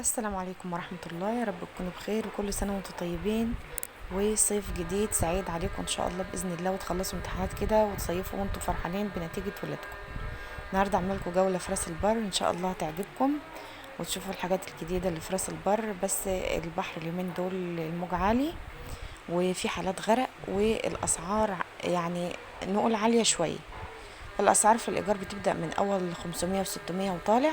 السلام عليكم ورحمة الله، يا رب تكونوا بخير وكل سنة وانتم طيبين وصيف جديد سعيد عليكم ان شاء الله بإذن الله، وتخلصوا امتحانات كده وتصيفوا وانتم فرحانين بنتيجة ولادكم. النهاردة عامله لكم جولة في راس البر ان شاء الله تعجبكم وتشوفوا الحاجات الجديدة اللي في راس البر. بس البحر اليومين دول الموج عالي وفي حالات غرق، والاسعار يعني نقول عالية شوية. الاسعار في الايجار بتبدأ من اول 500 و600 وطالع،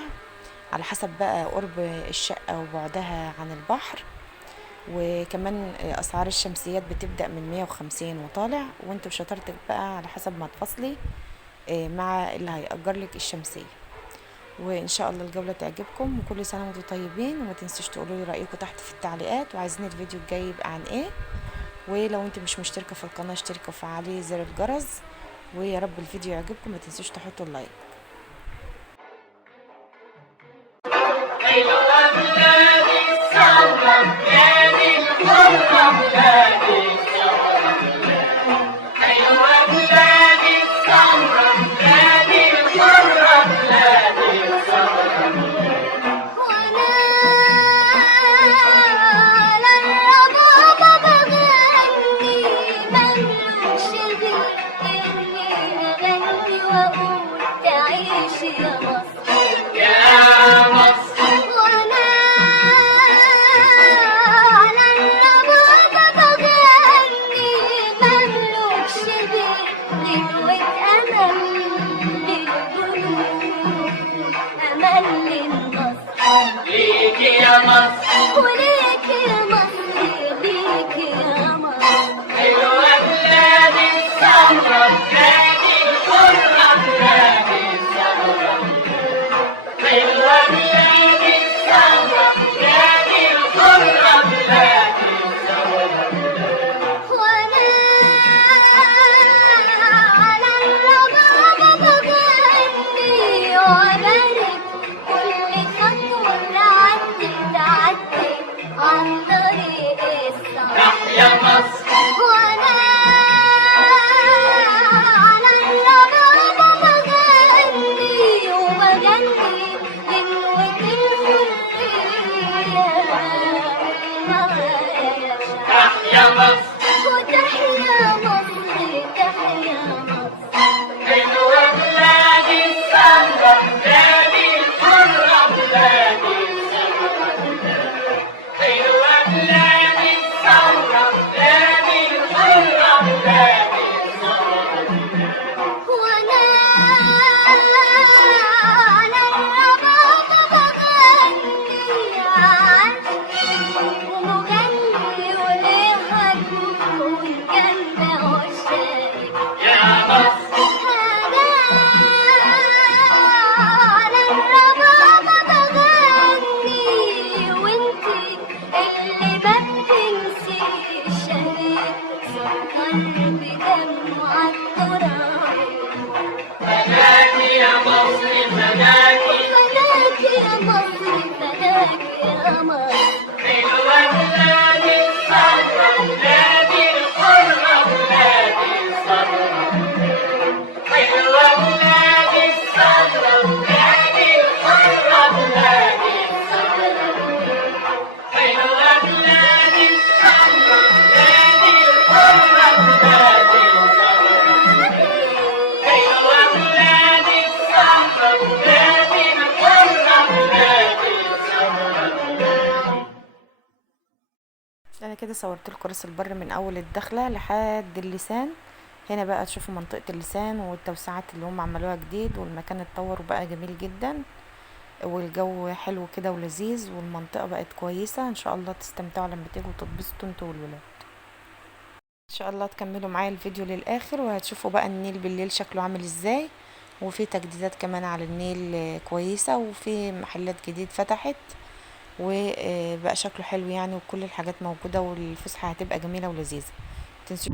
على حسب بقى قرب الشقة وبعدها عن البحر. وكمان اسعار الشمسيات بتبدأ من 150 وطالع، وانت وشطارتك بقى على حسب ما تفصلي مع اللي هيأجر لك الشمسية. وان شاء الله الجولة تعجبكم وكل سنة وانتم طيبين، وما تنسوش تقولوا لي رأيكم تحت في التعليقات، وعايزين الفيديو الجاي يبقى عن ايه. ولو انت مش مشتركة في القناة اشتركوا وفعلي زر الجرس، ويا رب الفيديو يعجبكم. ما تنسوش تحطوا اللايك. أيوة بلادي السمرة بلادي الحرة بلادي السمرة، أيوة بلادي السمرة بلادي الحرة بلادي السمرة. وأنا للربابة بغني مملوش غير إني أغني وأقول تعيشي يا مصر يا مصر. ليكي يا مصر وليكي يا مصر ليكي يا مصر، حلوة بلادي السمرة بلادي الحرة بلادي السمرة، حلوة بلادي السمرة بلادي الحرة بلادي السمرة. وأنا على الربابة بغني وأبارك كل خطوة تعدي عن طريق الصح. تحيا مصر. وأنا على الربابة بغني وبغني غنوة الحرية. تحيا مصر وتحيا مصر تحيا مصر، حلوة بلادي السمرة بلادي الحرة بلادي السمرة، حلوة بلادي السمرة بلادي الحرة بلادي السمرة. وأنا على الربابة بغني ومغني وليها جمهور جنة وشايف يا مصر. أنا على الربابة بغني وانتي اللي ما بتنسيش شهيد سكر بدمه عالتراب. فداكي يا مصر فداكي فداكي يا مصر فداكي يا مصر، حلوة بلادي السمرة بلادي الحرة بلادي السمرة، حلوة بلادي السمرة بلادي الحرة بلادي السمرة، حلوة بلادي السمرة بلادي الحرة بلادي السمرة، حلوة بلادي السمرة بلادي الحرة بلادي السمرة. انا كده صورت لكم راس البر من اول الدخله لحد اللسان. هنا بقى تشوفوا منطقه اللسان والتوسعات اللي هم عملوها جديد، والمكان اتطور وبقى جميل جدا، والجو حلو كده ولذيذ، والمنطقه بقت كويسه. ان شاء الله تستمتعوا لما تيجوا تتبسطوا انتوا والولاد. ان شاء الله تكملوا معايا الفيديو للاخر، وهتشوفوا بقى النيل بالليل شكله عامل ازاي، وفي تجديدات كمان على النيل كويسه، وفي محلات جديد فتحت وبقى شكله حلو يعني، وكل الحاجات موجودة، والفسحة هتبقى جميلة ولذيذة. متنسوش